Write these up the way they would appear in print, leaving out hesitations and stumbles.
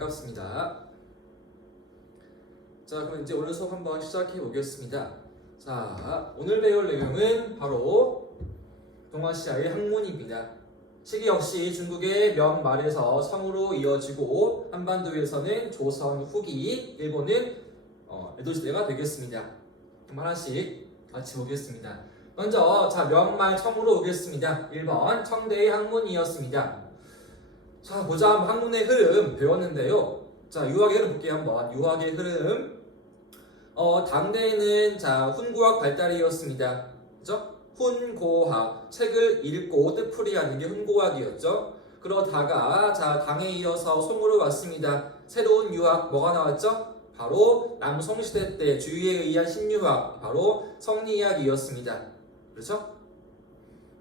반갑습니다. 자, 그럼 이제 오늘 수업 한번 시작해 보겠습니다. 자, 오늘 배울 내용은 바로 동아시아의 학문입니다. 시기 역시 중국의 명말에서 성으로 이어지고 한반도에서는 조선 후기, 일본은 에도 시대가 되겠습니다. 그럼 하나씩 같이 보겠습니다. 먼저 자 명말 청으로 오겠습니다. 1번 청대의 학문이었습니다. 자 보자 학문의 흐름 배웠는데요. 자 유학의 흐름 볼게요 한번. 유학의 흐름 당대에는 자 훈고학 발달이었습니다. 그죠? 훈고학 책을 읽고 뜻풀이하는 게 훈고학이었죠. 그러다가 자 당에 이어서 송으로 왔습니다. 새로운 유학 뭐가 나왔죠? 바로 남송시대 때 주의에 의한 신유학 바로 성리학이었습니다. 그렇죠?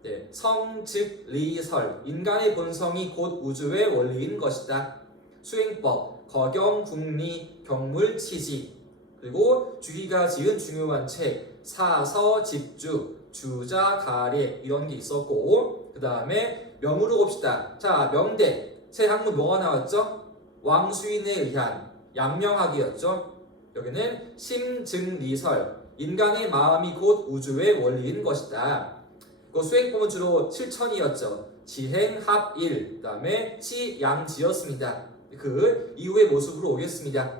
네, 성, 즉, 리, 설 인간의 본성이 곧 우주의 원리인 것이다. 수행법, 거경, 궁리, 경물, 치지 그리고 주기가 지은 중요한 책 사서, 집주, 주자, 가례 이런 게 있었고 그 다음에 명으로 봅시다. 자 명대 새 학문 뭐가 나왔죠? 왕수인에 의한 양명학이었죠. 여기는 심증리설 인간의 마음이 곧 우주의 원리인 것이다. 그 수행법은 주로 실천이었죠. 지행, 합, 일, 그 다음에 치, 양, 지였습니다. 그 이후의 모습으로 오겠습니다.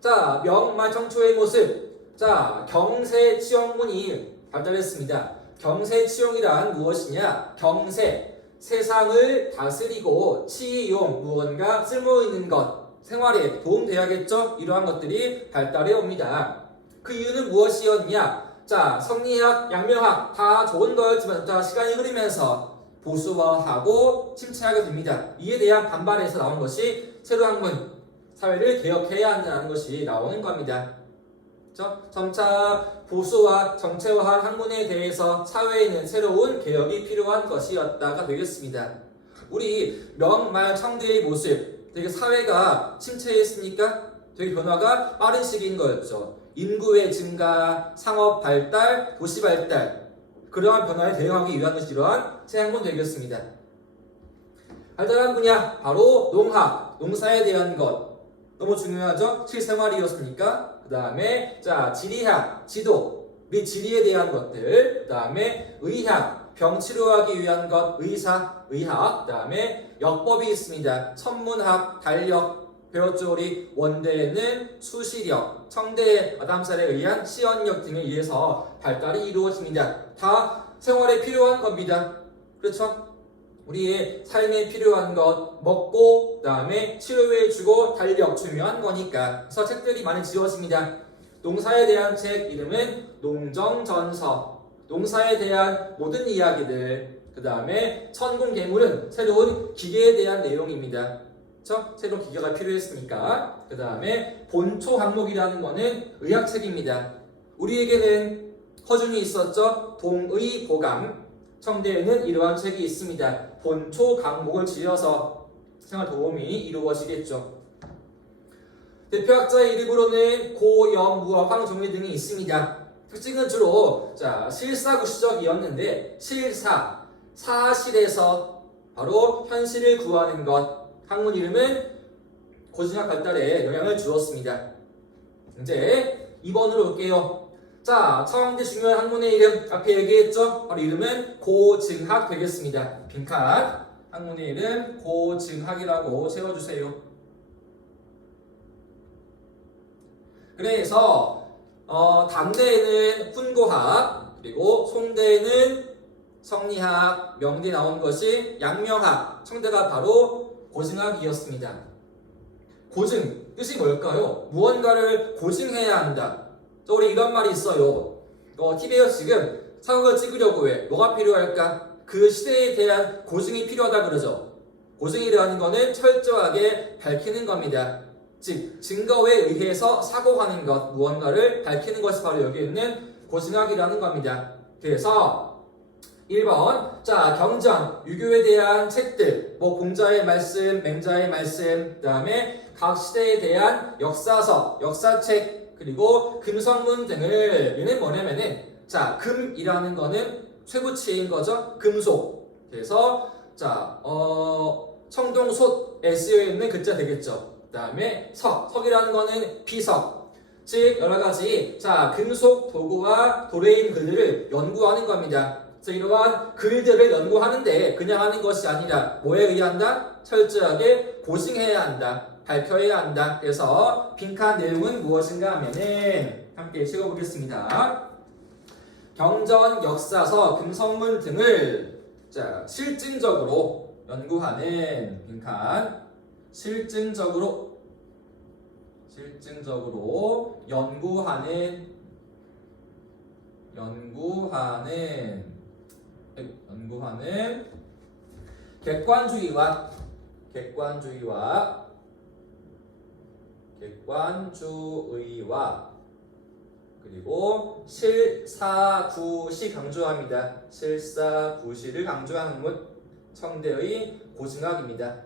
자 명말 청초의 모습. 자 경세 치용문이 발달했습니다. 경세 치용이란 무엇이냐? 경세 세상을 다스리고 치용 무언가 쓸모있는 것 생활에 도움돼야겠죠? 이러한 것들이 발달해 옵니다. 그 이유는 무엇이었냐? 자, 성리학, 양명학 다 좋은 거였지만 자, 시간이 흐르면서 보수화하고 침체하게 됩니다. 이에 대한 반발에서 나온 것이 새로운 학문, 사회를 개혁해야 한다는 것이 나오는 겁니다. 그렇죠? 점차 보수화, 정체화한 학문에 대해서 사회에는 새로운 개혁이 필요한 것이었다가 되겠습니다. 우리 명말 청대의 모습 되게 사회가 침체했으니까 되게 변화가 빠른 시기인 거였죠. 인구의 증가, 상업 발달, 도시 발달 그러한 변화에 대응하기 위한 것이 이러한 새 학문 되겠습니다. 발달한 분야 바로 농학, 농사에 대한 것 너무 중요하죠. 실생활이었으니까. 그 다음에 자 지리학, 지도 및 지리에 대한 것들. 그 다음에 의학, 병 치료하기 위한 것, 의사, 의학. 그 다음에 역법이 있습니다. 천문학, 달력 배웠죠. 우리 원대에는 수시력, 청대의 아담살에 의한 시연력 등에 의해서 발달이 이루어집니다. 다 생활에 필요한 겁니다. 그렇죠? 우리의 삶에 필요한 것 먹고 그 다음에 치료해주고 달력 중요한 거니까. 그래서 책들이 많이 지어집니다. 농사에 대한 책 이름은 농정전서 농사에 대한 모든 이야기들. 그 다음에 천공괴물은 새로운 기계에 대한 내용입니다. 그렇죠? 새로운 기계가 필요했으니까. 그 다음에 본초 항목이라는 거는 의학책입니다. 우리에게는 허준이 있었죠. 동의보감. 청대에는 이러한 책이 있습니다. 본초 강목을 지어서 생활 도움이 이루어지겠죠. 대표학자의 이름으로는 고, 염, 무화, 황종일 등이 있습니다. 특징은 주로 자 실사구시적이었는데 실사, 사실에서 바로 현실을 구하는 것. 학문 이름은 고증학 발달에 영향을 주었습니다. 이제 2번으로 올게요. 자, 청대 중요한 학문의 이름 앞에 얘기했죠? 바로 이름은 고증학 되겠습니다. 빈칸 학문의 이름 고증학이라고 세워주세요. 그래서 당대에는 훈고학 그리고 송대에는 성리학, 명대 나온 것이 양명학, 청대가 바로 고증학이었습니다. 고증 뜻이 뭘까요? 무언가를 고증해야 한다. 또 우리 이런 말이 있어요. TV에서 지금 사극을 찍으려고 해. 뭐가 필요할까? 그 시대에 대한 고증이 필요하다 그러죠. 고증이라는 것은 철저하게 밝히는 겁니다. 즉 증거에 의해서 사고하는 것, 무언가를 밝히는 것이 바로 여기 있는 고증학이라는 겁니다. 그래서 1번 자 경전, 유교에 대한 책들 뭐 공자의 말씀, 맹자의 말씀 그 다음에 각 시대에 대한 역사서, 역사책 그리고 금성문 등을 얘는 뭐냐면은 자 금이라는 거는 쇠붙이인 거죠. 금속. 그래서 자 청동솥에 쓰여있는 그자 되겠죠. 그 다음에 석이라는 거는 비석, 즉 여러가지 금속 도구와 도래인 글들을 연구하는 겁니다. 그래서 이러한 글들을 연구하는데 그냥 하는 것이 아니라 뭐에 의한다? 철저하게 고증해야 한다. 밝혀야 한다. 그래서 빈칸 내용은 무엇인가 하면은 함께 읽어보겠습니다. 경전, 역사서, 금성문 등을 실증적으로 연구하는 빈칸 실증적으로 연구하는 객관주의와 그리고 실사구시 강조합니다. 실사구시를 강조하는 문 청대의 고증학입니다.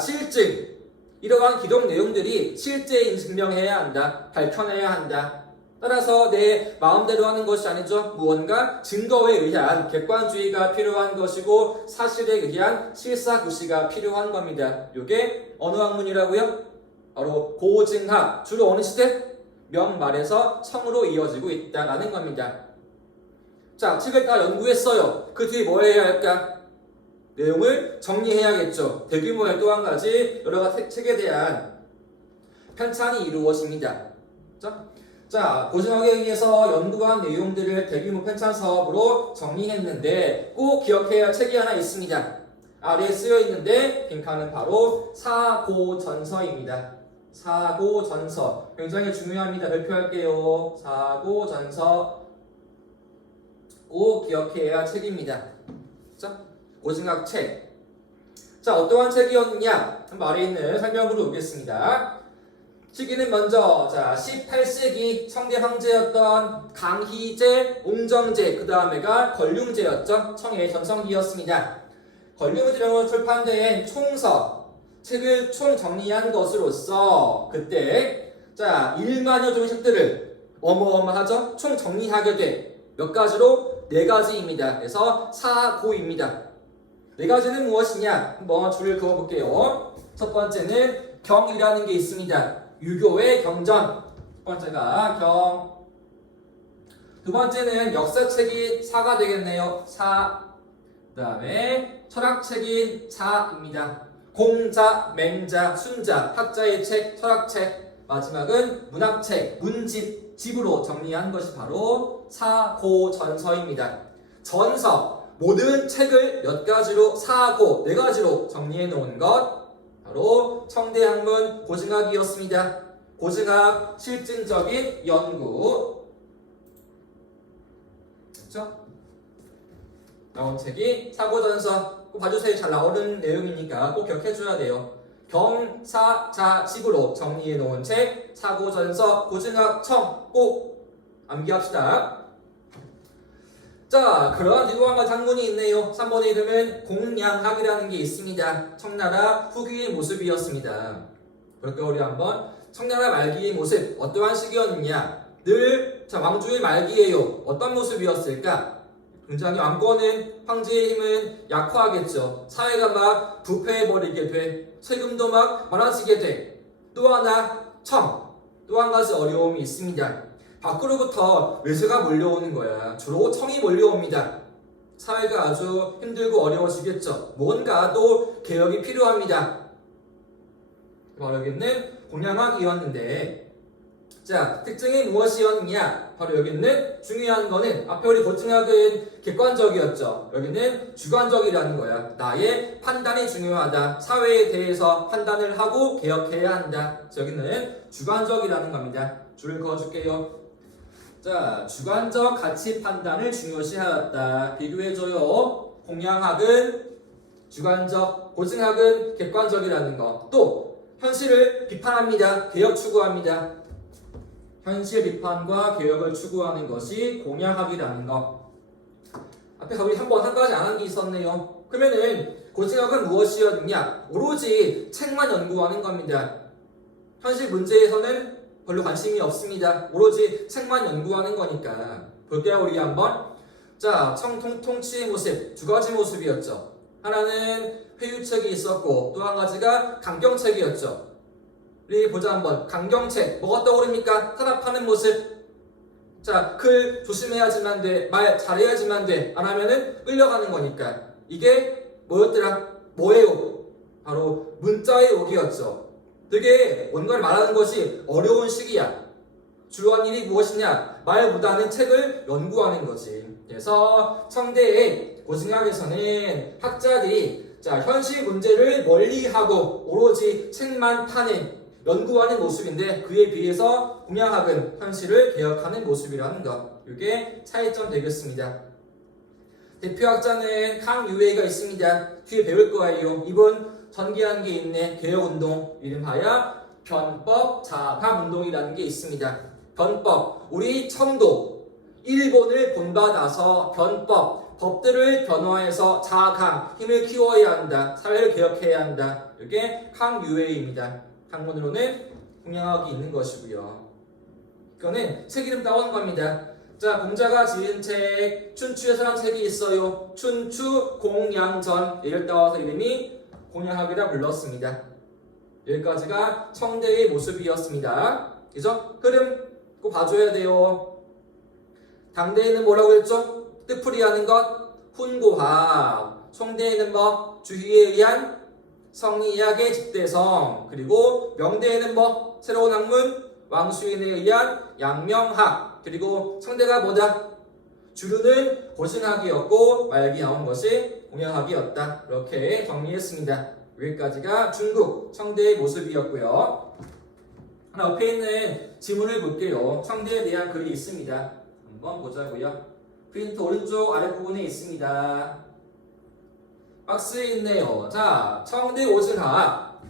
실증 이러한 기록 내용들이 실제인 증명해야 한다. 밝혀내야 한다. 따라서 내 마음대로 하는 것이 아니죠. 무언가 증거에 의한 객관주의가 필요한 것이고 사실에 의한 실사구시가 필요한 겁니다. 이게 어느 학문이라고요? 바로 고증학. 주로 어느 시대? 명말에서 청으로 이어지고 있다라는 겁니다. 책을 다 연구했어요. 그 뒤에 뭐 해야 할까? 내용을 정리해야겠죠. 대규모의 또 한 가지 여러 가지 책에 대한 편찬이 이루어집니다. 고증학에 의해서 연구한 내용들을 대규모 편찬 사업으로 정리했는데 꼭 기억해야 할 책이 하나 있습니다. 아래에 쓰여 있는데 빈칸은 바로 사고전서입니다. 사고전서 굉장히 중요합니다. 발표할게요. 사고전서 꼭 기억해야 할 책입니다. 고증학 책. 어떠한 책이었느냐? 아래에 있는 설명으로 오겠습니다. 시기는 먼저 18세기 청대 황제였던 강희제, 옹정제, 그 다음에가 걸륭제였죠. 청의 전성기였습니다. 걸륭제로 출판된 총서, 책을 총 정리한 것으로서 그때 1만여 종의 책들을 어마어마하죠. 총 정리하게 돼 몇 가지로 4가지입니다. 그래서 사고입니다. 4가지는 무엇이냐? 한번 줄을 그어볼게요. 첫 번째는 경이라는 게 있습니다. 유교의 경전. 첫 번째가 경. 두 번째는 역사책인 사가 되겠네요. 사. 그 다음에 철학책인 사입니다. 공자, 맹자, 순자, 학자의 책, 철학책. 마지막은 문학책, 문집, 집으로 정리한 것이 바로 사고전서입니다. 전서, 모든 책을 몇 가지로 사고, 4가지로 정리해 놓은 것 바로 청대학문 고증학이었습니다. 고증학 실증적인 연구. 그렇죠? 나온 책이 사고전서. 꼭 봐주세요. 잘 나오는 내용이니까 꼭 기억해줘야 돼요. 경사자식으로 정리해 놓은 책 사고전서 고증학 청 꼭 암기합시다. 그러한 뒤로 한 가지 학문이 있네요. 3번에 이르면 공양학이라는 게 있습니다. 청나라 후기의 모습이었습니다. 그러니까 우리 한번 청나라 말기의 모습 어떠한 시기였느냐? 늘 왕조의 말기에요. 어떤 모습이었을까? 굉장히 왕권은 황제의 힘은 약화하겠죠. 사회가 막 부패해버리게 돼. 세금도 막 많아지게 돼. 또 하나 또 한 가지 어려움이 있습니다. 밖으로부터 외세가 몰려오는 거야. 주로 청이 몰려옵니다. 사회가 아주 힘들고 어려워지겠죠. 뭔가 또 개혁이 필요합니다. 바로 여기는 공양학이었는데 특징이 무엇이었느냐? 바로 여기는 중요한 거는 앞에 우리 고증학은 객관적이었죠. 여기는 주관적이라는 거야. 나의 판단이 중요하다. 사회에 대해서 판단을 하고 개혁해야 한다. 여기는 주관적이라는 겁니다. 줄을 그어줄게요. 주관적 가치 판단을 중요시하였다. 비교해줘요. 공양학은 주관적, 고증학은 객관적이라는 거. 또 현실을 비판합니다. 개혁 추구합니다. 현실 비판과 개혁을 추구하는 것이 공양학이라는 거. 앞에서 우리 한 가지 안 한 게 있었네요. 그러면은 고증학은 무엇이었느냐? 오로지 책만 연구하는 겁니다. 현실 문제에서는 별로 관심이 없습니다. 오로지 책만 연구하는 거니까. 볼게요, 우리 한번. 자, 통치의 모습 두 가지 모습이었죠. 하나는 회유책이 있었고 또 한 가지가 강경책이었죠. 우리 보자 한번. 강경책 뭐가 떠오릅니까? 탄압하는 모습. 자, 글 조심해야지만 돼. 말 잘해야지만 돼. 안 하면은 끌려가는 거니까. 이게 뭐였더라? 뭐예요? 바로 문자의 옥이었죠. 되게 뭔가를 말하는 것이 어려운 시기야. 주요한 일이 무엇이냐? 말보다는 책을 연구하는 거지. 그래서 청대의 고증학에서는 학자들이 자, 현실 문제를 멀리하고 오로지 책만 파는 연구하는 모습인데 그에 비해서 공양학은 현실을 개혁하는 모습이라는 것. 이게 차이점 되겠습니다. 대표학자는 강유웨이가 있습니다. 뒤에 배울 거예요. 이분 전개한 게 있네. 개혁운동 이름하여 변법 자강운동이라는 게 있습니다. 변법 우리 청도 일본을 본받아서 변법 법들을 변화해서 자강 힘을 키워야 한다. 사회를 개혁해야 한다. 이게 강유웨이입니다. 학문으로는 공양학이 있는 것이고요. 그거는 책 이름 따온 겁니다. 자, 공자가 지은 책 춘추에서란 책이 있어요. 춘추 공양전 이를 따와서 이름이 공양학이라 불렀습니다. 여기까지가 청대의 모습이었습니다. 그죠? 흐름 꼭 봐줘야 돼요. 당대에는 뭐라고 했죠? 뜻풀이하는 것 훈고학. 청대에는 뭐? 주희에 의한 성리학의 집대성. 그리고 명대에는 뭐? 새로운 학문 왕수인에 의한 양명학. 그리고 청대가 뭐다? 주류는 고신학이었고 말기 나온 것이 공양학이었다. 이렇게 정리했습니다. 여기까지가 중국 청대의 모습이었고요. 하나 옆에 있는 지문을 볼게요. 청대에 대한 글이 있습니다. 한번 보자고요. 프린트 오른쪽 아랫부분에 있습니다. 박스에 있네요. 자, 청대 오증학.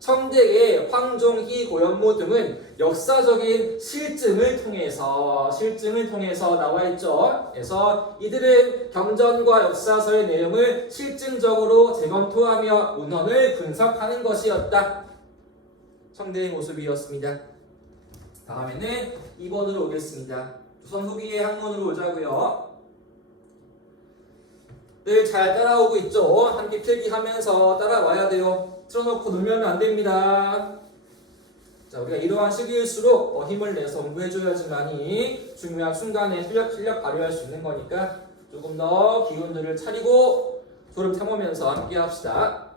청대의 황종희 고연모 등은 역사적인 실증을 통해서 나와 있죠. 그래서 이들은 경전과 역사서의 내용을 실증적으로 재검토하며 문헌을 분석하는 것이었다. 청대의 모습이었습니다. 다음에는 2번으로 오겠습니다. 조선 후기의 학문으로 오자고요. 늘 잘 따라오고 있죠. 함께 필기하면서 따라와야 돼요. 틀어놓고 놀면 안 됩니다. 자, 우리가 이러한 시기일수록 힘을 내서 공부해줘야지만이 중요한 순간에 실력 발휘할 수 있는 거니까 조금 더 기운들을 차리고 졸음 참으면서 함께 합시다.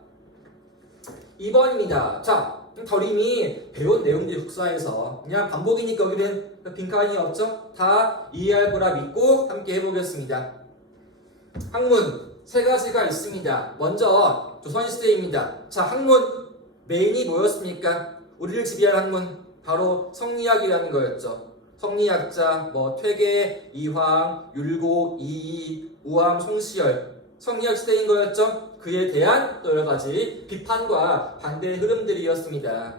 2번입니다. 자, 다 이미 배운 내용들이 국사에서 그냥 반복이니까 여기는 빈칸이 없죠? 다 이해할 거라 믿고 함께 해보겠습니다. 학문 세 가지가 있습니다. 먼저 조선시대입니다. 자, 학문 메인이 뭐였습니까? 우리를 지배할 학문 바로 성리학이라는 거였죠. 성리학자 퇴계, 이황, 율곡, 이이, 우암, 송시열 성리학 시대인 거였죠. 그에 대한 또 여러 가지 비판과 반대의 흐름들이었습니다.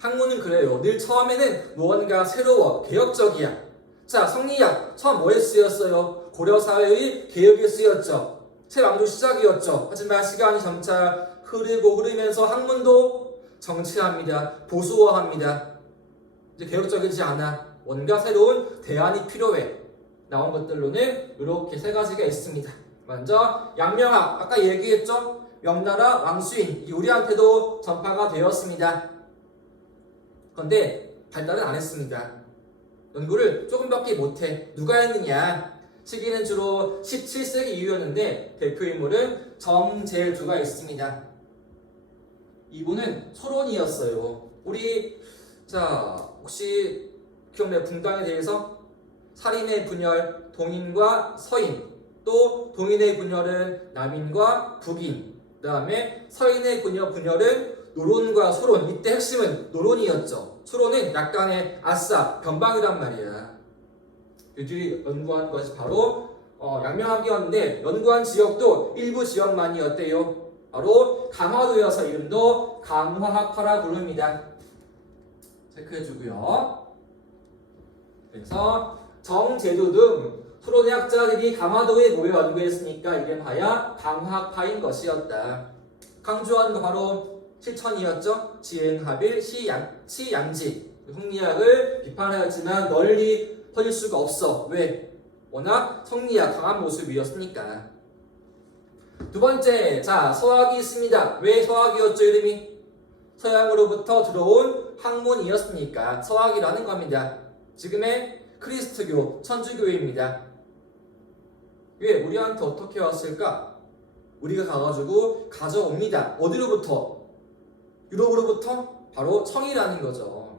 학문은 그래요. 늘 처음에는 무언가 새로워 개혁적이야. 자, 성리학 처음 뭐에 쓰였어요? 고려사회의 개혁에 쓰였죠. 새왕조 시작이었죠. 하지만 시간이 점차 흐르면서 학문도 정치합니다. 보수화합니다. 이제 개혁적이지 않아. 뭔가 새로운 대안이 필요해. 나온 것들로는 이렇게 세 가지가 있습니다. 먼저 양명학, 아까 얘기했죠? 명나라 왕수인, 우리한테도 전파가 되었습니다. 그런데 발달은 안 했습니다. 연구를 조금밖에 못해. 누가 했느냐? 시기는 주로 17세기 이후였는데 대표 인물은 정제두가 있습니다. 이분은 소론이었어요. 우리 혹시 기억나요? 분당에 대해서 살인의 분열, 동인과 서인, 또 동인의 분열은 남인과 북인, 그 다음에 서인의 분열은 노론과 소론. 이때 핵심은 노론이었죠. 소론은 약간의 아싸, 변방이란 말이야. 이들이 연구한 것이 바로 양명학이었는데 연구한 지역도 일부 지역만이었대요. 바로 강화도여서 이름도 강화학파라 부릅니다. 체크해주고요. 그래서 정제두 등 소론의 학자들이 강화도에 모여 연구했으니까 이름하여 강화학파인 것이었다. 강조한 거 바로 실천이었죠. 지행합일, 시양지. 성리학을 비판하였지만 널리 퍼질 수가 없어. 왜? 워낙 성리학 강한 모습이었으니까. 두 번째, 자, 서학이 있습니다. 왜 서학이었죠, 이름이? 서양으로부터 들어온 학문이었으니까 서학이라는 겁니다. 지금의 크리스트교, 천주교입니다. 왜 우리한테 어떻게 왔을까? 우리가 가가지고 가져옵니다. 어디로부터? 유럽으로부터? 바로 청이라는 거죠.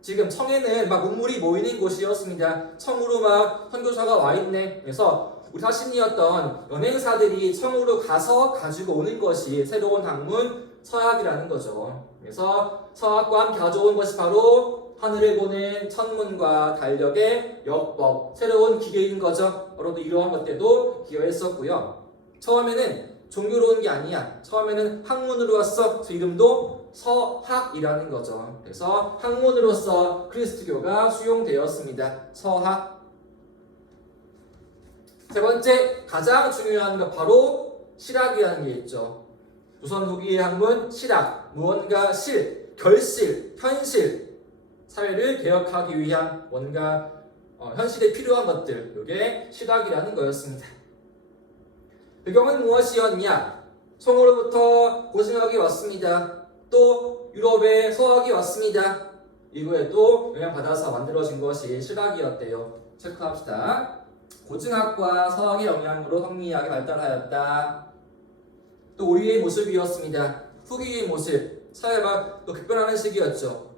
지금 청에는 막 문물이 모이는 곳이었습니다. 청으로 막 선교사가 와 있네. 그래서 우리 사신이었던 연행사들이 청으로 가서 가지고 오는 것이 새로운 학문 서학이라는 거죠. 그래서 서학과 함께 가져온 것이 바로 하늘을 보는 천문과 달력의 역법, 새로운 기계인 거죠. 바로 이러한 것들도 기여했었고요. 처음에는 종교로 온 게 아니야. 처음에는 학문으로 왔어. 그 이름도 서학이라는 거죠. 그래서 학문으로서 그리스도교가 수용되었습니다. 서학. 세 번째, 가장 중요한 것 바로 실학이라는 게 있죠. 조선 후기의 학문 실학, 무언가 실, 결실, 현실, 사회를 개혁하기 위한 뭔가 현실에 필요한 것들, 이게 실학이라는 거였습니다. 배경은 무엇이었냐? 송으로부터 고승학이 왔습니다. 또 유럽의 서학이 왔습니다. 이거에 또 영향받아서 만들어진 것이 실학이었대요. 체크합시다. 고증학과 서학의 영향으로 성리학이 발달하였다. 또 우리의 모습이었습니다. 후기의 모습, 사회가 또 급변하는 시기였죠.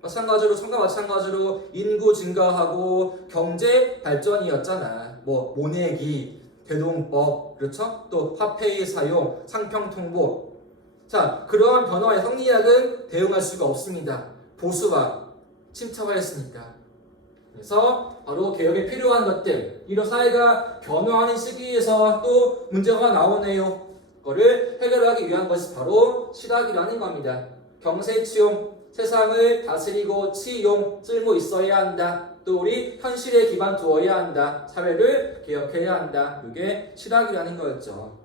마찬가지로 청과 마찬가지로 인구 증가하고 경제 발전이었잖아. 뭐 모내기, 대동법, 그렇죠? 또 화폐의 사용, 상평 통보. 자, 그러한 변화에 성리학은 대응할 수가 없습니다. 보수와 침체화했으니까. 그래서 바로 개혁에 필요한 것들, 이런 사회가 변화하는 시기에서 또 문제가 나오네요. 그거를 해결하기 위한 것이 바로 실학이라는 겁니다. 경세치용, 세상을 다스리고 치용, 쓸모 있어야 한다. 또 우리 현실에 기반 두어야 한다. 사회를 개혁해야 한다. 이게 실학이라는 거였죠.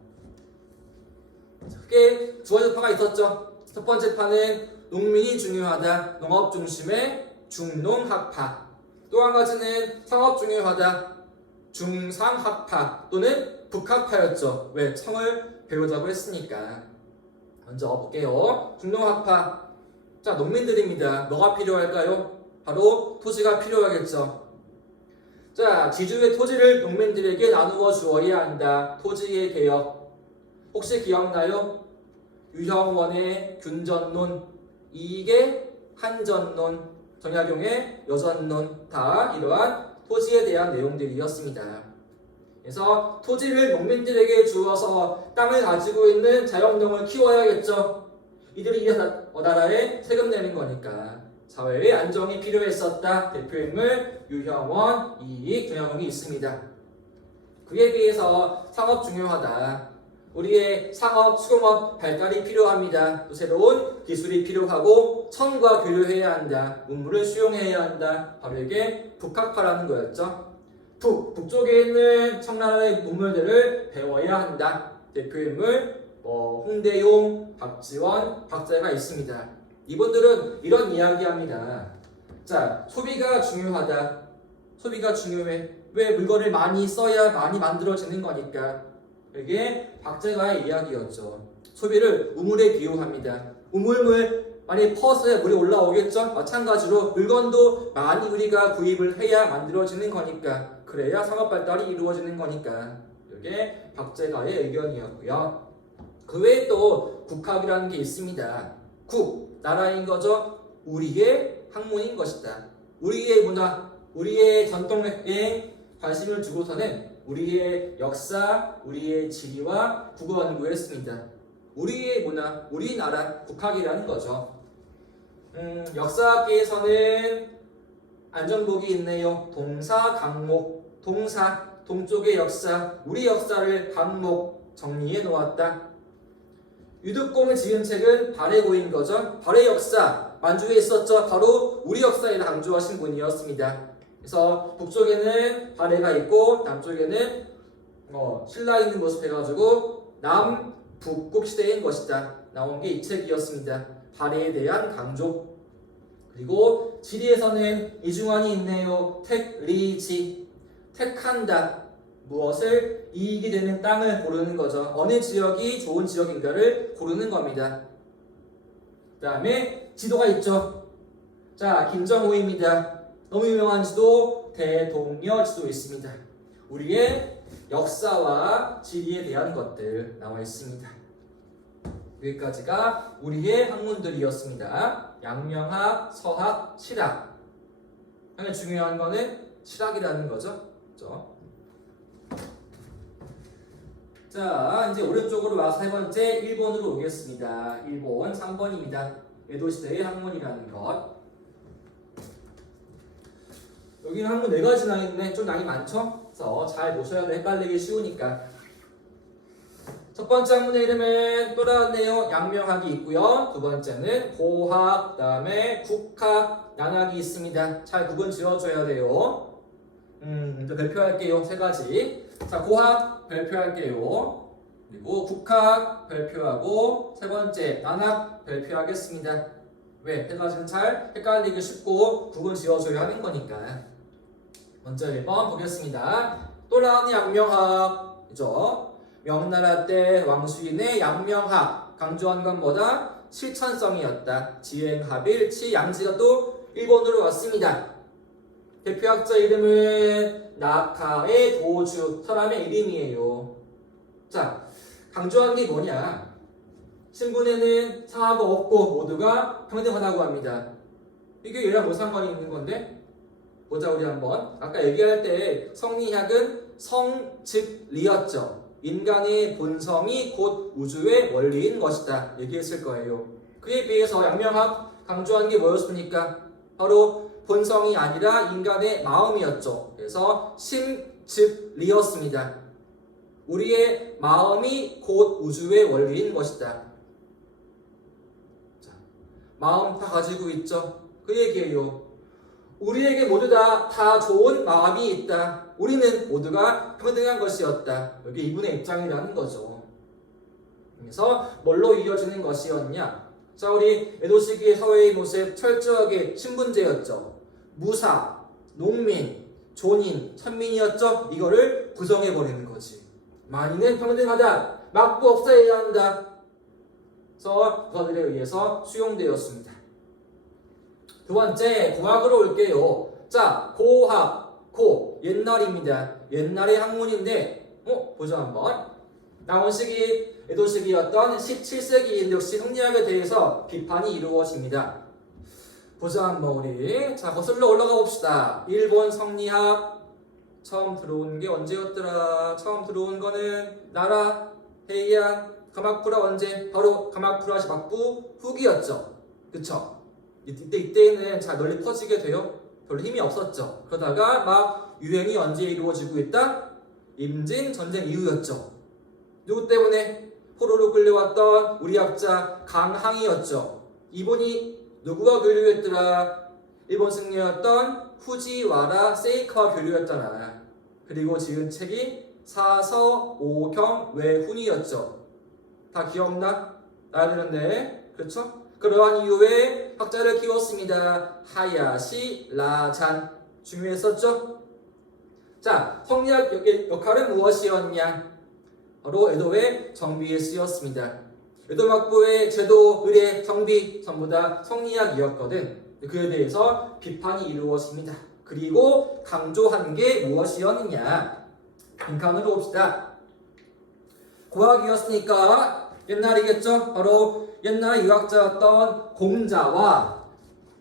크게 두 가지 파가 있었죠. 첫 번째 파는 농민이 중요하다. 농업 중심의 중농학파. 또 한 가지는 상업 중요하다. 중상학파 또는 북학파였죠. 왜? 청을 배우자고 했으니까. 먼저 볼게요. 중농학파. 자, 농민들입니다. 뭐가 필요할까요? 바로 토지가 필요하겠죠. 자, 지주의 토지를 농민들에게 나누어 주어야 한다. 토지의 개혁. 혹시 기억나요? 유형원의 균전론, 이익의 한전론, 정약용의 여전론, 다 이러한 토지에 대한 내용들이었습니다. 그래서 토지를 농민들에게 주어서 땅을 가지고 있는 자영농을 키워야겠죠. 이들이 이 나라에 세금 내는 거니까 사회의 안정이 필요했었다. 대표인물 유형원, 이익, 정약용이 있습니다. 그에 비해서 상업 중요하다. 우리의 상업, 수공업 발달이 필요합니다. 또 새로운 기술이 필요하고 청과 교류해야 한다. 문물을 수용해야 한다. 바로 이게 북학파라는 거였죠. 북쪽에 있는 청나라의 문물들을 배워야 한다. 대표인물 홍대용, 박지원, 박자가 있습니다. 이분들은 이런 이야기합니다. 자, 소비가 중요하다. 소비가 중요해. 왜? 물건을 많이 써야 많이 만들어지는 거니까. 이게 박제가의 이야기였죠. 소비를 우물에 비유합니다. 우물물 많이 퍼서야 물이 올라오겠죠? 마찬가지로 물건도 많이 우리가 구입을 해야 만들어지는 거니까. 그래야 상업 발달이 이루어지는 거니까. 이게 박제가의 의견이었고요. 그 외에 또 국학이라는 게 있습니다. 국, 나라인 거죠. 우리의 학문인 것이다. 우리의 문화, 우리의 전통에 관심을 두고서는 우리의 역사, 우리의 지리와 국어 연구를 했습니다. 우리의 문화, 우리나라, 국학이라는 거죠. 역사학계에서는 안정복이 있네요. 동사, 강목, 동사, 동쪽의 역사, 우리 역사를 강목 정리해 놓았다. 유득공을 지은 책은 발해 고인 거죠. 발해 역사, 만주에 있었죠. 바로 우리 역사에 강조하신 분이었습니다. 그래서 북쪽에는 발해가 있고 남쪽에는 신라 있는 모습 해가지고 남북국 시대인 것이다. 나온 게 이 책이었습니다. 발해에 대한 강조. 그리고 지리에서는 이중환이 있네요. 택리지. 택한다. 무엇을? 이익이 되는 땅을 고르는 거죠. 어느 지역이 좋은 지역인가를 고르는 겁니다. 그 다음에 지도가 있죠. 자, 김정호입니다. 너무 유명한 지도, 대동여 지도 있습니다. 우리의 역사와 지리에 대한 것들 나와 있습니다. 여기까지가 우리의 학문들이었습니다. 양명학, 서학, 실학. 가장 중요한 거는 실학이라는 거죠. 그렇죠? 자, 이제 오른쪽으로 와서 세 번째 일본으로 오겠습니다. 일본 3번입니다. 에도시대의 학문이라는 것. 여기는 학문 4가지나 있네. 좀 양이 많죠? 그래서 잘 보셔야 돼. 헷갈리기 쉬우니까. 첫 번째 학문의 이름은 또 나왔네요. 양명학이 있고요. 두 번째는 고학, 그 다음에 국학, 양학이 있습니다. 잘 구분 지어줘야 돼요. 이제 발표할게요. 3가지. 자, 고학 발표할게요. 그리고 국학 발표하고 세 번째 양학 발표하겠습니다. 왜? 3가지는 잘 헷갈리기 쉽고 구분 지어줘야 하는 거니까. 먼저 1번 보겠습니다. 또 나온 양명학, 그죠? 명나라 때 왕수인의 양명학 강조한 건 뭐다? 실천성이었다. 지행합일치 양지가 또 일본으로 왔습니다. 대표학자 이름은 나카의 도주, 사람의 이름이에요. 자, 강조한 게 뭐냐? 신분에는 상하가 없고 모두가 평등하다고 합니다. 이게 얘랑 뭐 상관이 있는 건데? 보자 우리 한번. 아까 얘기할 때 성리학은 성, 즉 리였죠. 인간의 본성이 곧 우주의 원리인 것이다. 얘기했을 거예요. 그에 비해서 양명학 강조한 게 뭐였습니까? 바로 본성이 아니라 인간의 마음이었죠. 그래서 심, 즉 리였습니다. 우리의 마음이 곧 우주의 원리인 것이다. 자, 마음 다 가지고 있죠. 그 얘기예요. 우리에게 모두 다 좋은 마음이 있다. 우리는 모두가 평등한 것이었다. 여기 이분의 입장이라는 거죠. 그래서 뭘로 이어지는 것이었냐? 자, 우리 에도 시기의 사회의 모습 철저하게 신분제였죠. 무사, 농민, 존인, 천민이었죠. 이거를 부정해버리는 거지. 만인은 평등하다. 막부 없애야 한다. 그래서 그들에 의해서 수용되었습니다. 두 번째, 고학으로 올게요. 자, 고학, 고, 옛날입니다. 옛날의 학문인데, 보자 한번. 나온 시기, 에도 시기였던 17세기 역시 성리학에 대해서 비판이 이루어집니다. 보자 한번 우리. 자, 거슬러 올라가 봅시다. 일본 성리학 처음 들어온 게 언제였더라? 처음 들어온 거는 나라, 헤이안, 가마쿠라 언제? 바로 가마쿠라 막부 후기였죠. 그쵸? 이때는 잘 널리 퍼지게 돼요. 별로 힘이 없었죠. 그러다가 막 유행이 언제 이루어지고 있다? 임진 전쟁 이후였죠. 누구 때문에? 포로로 끌려왔던 우리 학자 강항이었죠. 이분이 누구와 교류했더라? 일본 승려였던 후지와라 세이카와 교류했잖아. 그리고 지은 책이 사서오경 외훈이었죠. 다 기억나? 나야 되는데, 그렇죠? 그러한 이후에 학자를 키웠습니다. 하야시 라잔 중요했었죠? 자, 성리학 역할은 무엇이었냐? 바로 에도의 정비에 쓰였습니다. 에도 막부의 제도, 의례, 정비 전부 다 성리학이었거든. 그에 대해서 비판이 이루어집니다. 그리고 강조한 게 무엇이었느냐? 빈칸으로 봅시다. 고학이었으니까 옛날이겠죠? 바로 옛날 유학자였던 공자와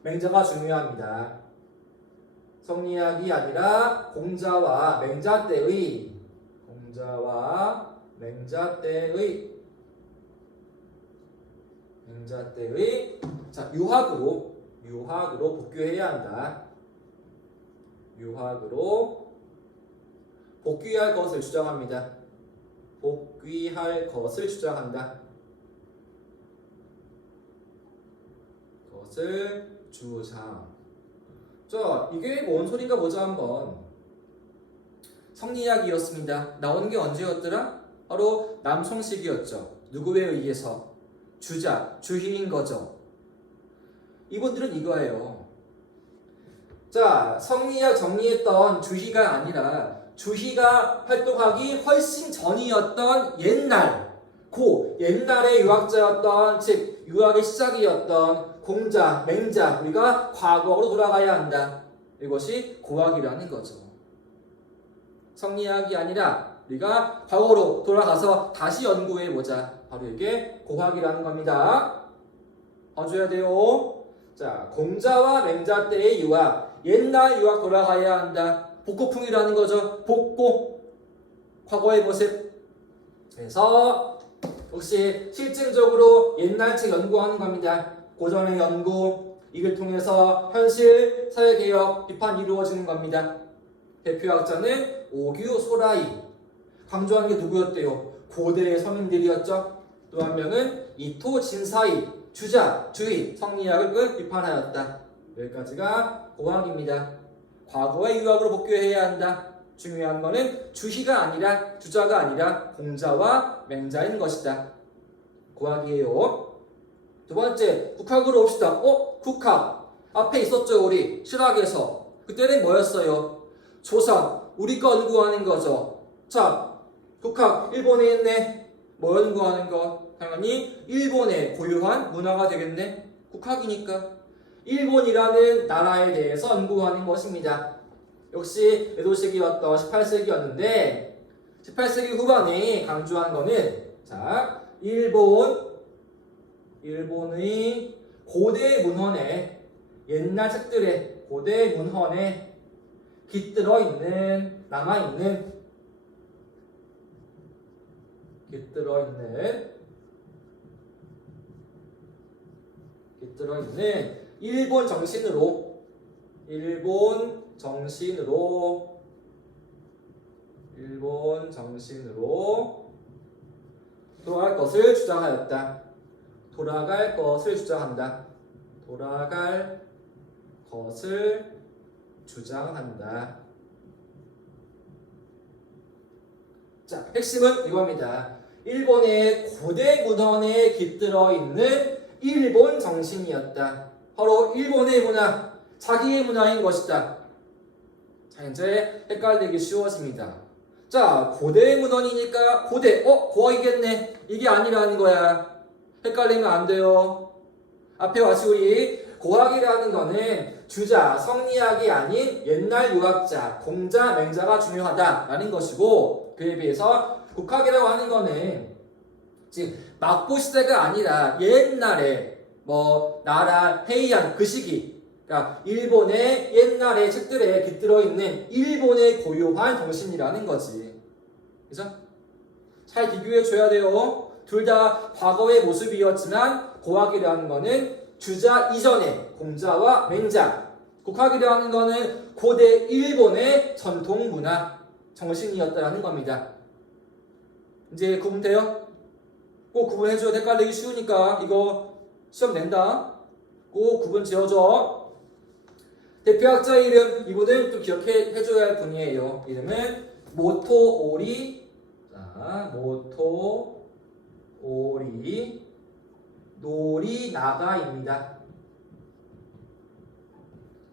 맹자가 중요합니다. 성리학이 아니라 공자와 맹자 때의 자, 유학으로 복귀해야 한다. 유학으로 복귀할 것을 주장합니다. 복귀할 것을 주장한다. 것을 주장. 자, 이게 뭔 소린가 보자 한번. 성리학이었습니다. 나온 게 언제였더라? 바로 남청식이었죠. 누구에 의해서? 주자, 주희인 거죠. 이분들은 이거예요. 자, 성리학 정리했던 주희가 아니라 주희가 활동하기 훨씬 전이었던 옛날, 옛날의 유학자였던, 즉 유학의 시작이었던 공자, 맹자, 우리가 과거로 돌아가야 한다. 이것이 고학이라는 거죠. 성리학이 아니라 우리가 과거로 돌아가서 다시 연구해보자. 바로 이게 고학이라는 겁니다. 봐줘야 돼요. 자, 공자와 맹자 때의 유학, 옛날 유학 돌아가야 한다. 복고풍이라는 거죠. 복고, 과거의 모습. 그래서 역시 실증적으로 옛날 책 연구하는 겁니다. 고전의 연구, 이를 통해서 현실, 사회개혁, 비판 이루어지는 겁니다. 대표학자는 오규, 소라이. 강조하는 게 누구였대요? 고대의 서민들이었죠. 또 한 명은 이토, 진사이, 주자, 주의, 성리학을 비판하였다. 여기까지가 고학입니다. 과거의 유학으로 복귀해야 한다. 중요한 거는 주희가 아니라, 주자가 아니라 공자와 맹자인 것이다. 고학이에요. 두 번째, 국학으로 옵시다. 국학. 앞에 있었죠, 우리. 실학에서. 그때는 뭐였어요? 조선. 우리 거 연구하는 거죠. 자, 국학. 일본에 있네. 뭐 연구하는 거? 당연히 일본의 고유한 문화가 되겠네. 국학이니까. 일본이라는 나라에 대해서 연구하는 것입니다. 역시 에도시기였던 18세기였는데 18세기 후반에 강조한 거는 자, 일본의 고대 문헌에 옛날 책들의 고대 문헌에 깃들어 있는 일본 정신으로 돌아갈 것을 주장하였다. 돌아갈 것을 주장한다. 자, 핵심은 이겁니다. 일본의 고대 문헌에 깃들어 있는 일본 정신이었다. 바로 일본의 문화, 자기의 문화인 것이다. 자, 이제 헷갈리기 쉬워집니다. 자, 고대 문헌이니까 고학이겠네. 이게 아니라는 거야. 헷갈리면 안 돼요. 앞에 와서 우리 고학이라는 거는 주자, 성리학이 아닌 옛날 유학자, 공자, 맹자가 중요하다라는 것이고, 그에 비해서 국학이라고 하는 거는 즉 막부 시대가 아니라 옛날에 나라, 헤이안 그 시기, 그러니까 일본의 옛날의 책들에 깃들어 있는 일본의 고유한 정신이라는 거지. 그래서 잘 비교해 줘야 돼요. 둘 다 과거의 모습이었지만 고학이라는 거는 주자 이전의 공자와 맹자, 국학이라는 거는 고대 일본의 전통 문화 정신이었다라는 겁니다. 이제 구분돼요? 꼭 구분해줘야 헷갈리기 쉬우니까 이거 시험 낸다. 꼭 구분 지어줘. 대표학자의 이름, 이분은 좀 기억해줘야 할 분이에요. 이름은 모토오리, 노리나가입니다.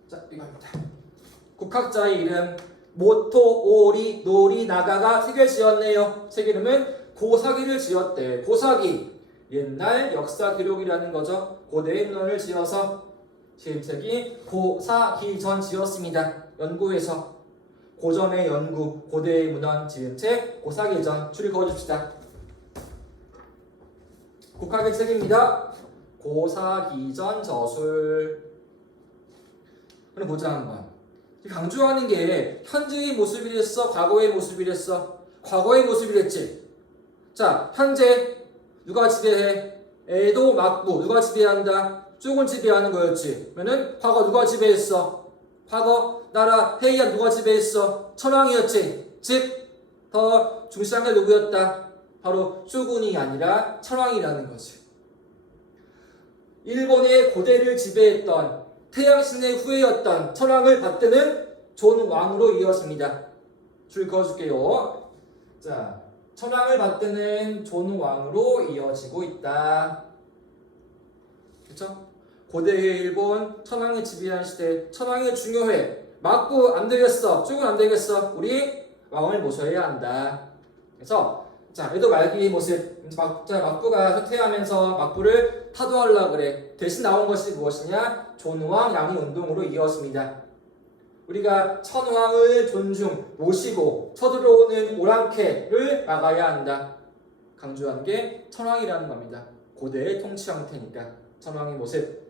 자, 이겁니다. 국학자의 이름 모토오리 노리나가가 책을 지었네요. 책 이름은 고사기를 지었대. 고사기, 옛날 역사 기록이라는 거죠. 고대의 문헌을 지어서 시책이 고사기전 지었습니다. 연구에서 고전의 연구, 고대의 문헌 지은책 고사기전 줄을 그어줍시다. 국학의 책입니다. 고사기전 저술. 그럼 보자 한번. 강조하는 게 현재의 모습이랬어, 과거의 모습이랬어. 과거의 모습이랬지. 자, 현재 누가 지배해? 에도 막부 누가 지배한다? 쪽은 지배하는 거였지. 그러면은 과거 누가 지배했어? 과거 나라 헤이안 누가 지배했어? 천황이었지. 즉 더 중시한 게 누구였다? 바로 쇼군이 아니라 천황이라는 거지. 일본의 고대를 지배했던 태양신의 후예였던 천황을 받드는 존왕으로 이어집니다. 줄 그어줄게요. 자, 천황을 받드는 존왕으로 이어지고 있다. 그쵸? 고대의 일본, 천황이 지배한 시대, 천황이 중요해. 막고 안 되겠어. 쭉은 안 되겠어. 우리 왕을 모셔야 한다. 그래서 자, 얘도 말기의 모습. 막부가 쇠퇴하면서 막부를 타도하려고 그래. 대신 나온 것이 무엇이냐? 존왕 양위 운동으로 이어집니다. 우리가 천왕을 존중, 모시고 쳐들어오는 오랑캐를 막아야 한다. 강조한 게 천왕이라는 겁니다. 고대의 통치 형태니까 천왕의 모습.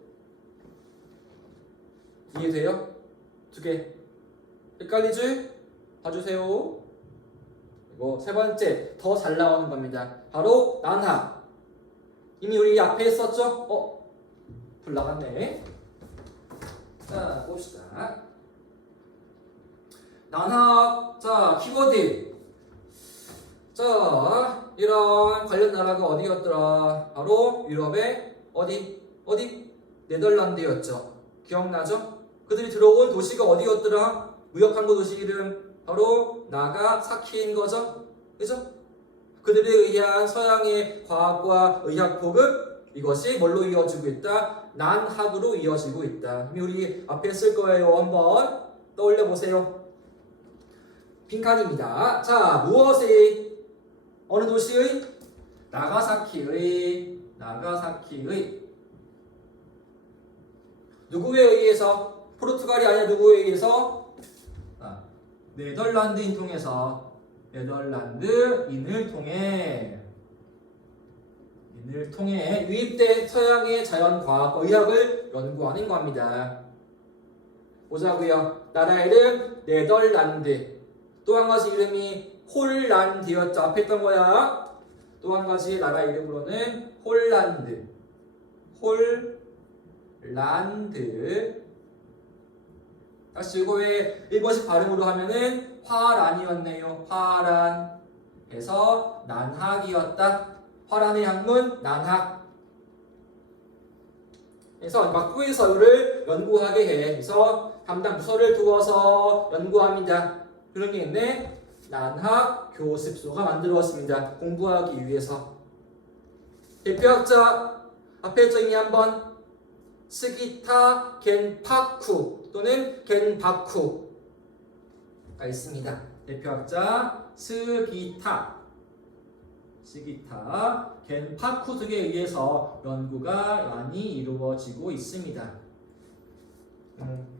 이해돼요? 두 개. 헷갈리지? 봐주세요. 그리고 세 번째, 더 잘 나오는 겁니다. 바로 난하. 이미 우리 앞에 했었죠? 불 나갔네. 자, 봅시다. 난하. 자, 키워드. 자, 이런 관련 나라가 어디였더라? 바로 유럽의 어디? 네덜란드였죠. 기억나죠? 그들이 들어온 도시가 어디였더라? 무역항구 도시 이름 바로 나가사키인 거죠. 그죠? 그들에 의한 서양의 과학과 의학 보급 이것이 뭘로 이어지고 있다? 난학으로 이어지고 있다. 이미 우리 앞에 쓸 거예요. 한번 떠올려 보세요. 빈칸입니다. 자, 무엇의 어느 도시의? 나가사키의 누구에 의해서? 포르투갈이 아니라 누구에 의해서? 네덜란드인 통해서 네덜란드인을 통해 유입된 서양의 자연과학과 의학을 연구하는 겁니다. 보자고요. 나라 이름 네덜란드. 또 한 가지 이름이 홀란드였죠. 앞에 있던 거야. 또 한 가지 나라 이름으로는 홀란드. 다시 이거 왜 일본식 발음으로 하면은 화란이었네요. 화란 해서 난학이었다. 화란의 학문 난학. 그래서 막부에서 이를 연구하게 해. 그래서 담당 부서를 두어서 연구합니다. 그런 게 있네. 난학 교습소가 만들어졌습니다. 공부하기 위해서. 대표학자 앞에 있죠. 이미 한번 스기타 겐파쿠 또는 겐바쿠가 있습니다. 대표학자 스기타 겐파쿠 등에 의해서 연구가 많이 이루어지고 있습니다.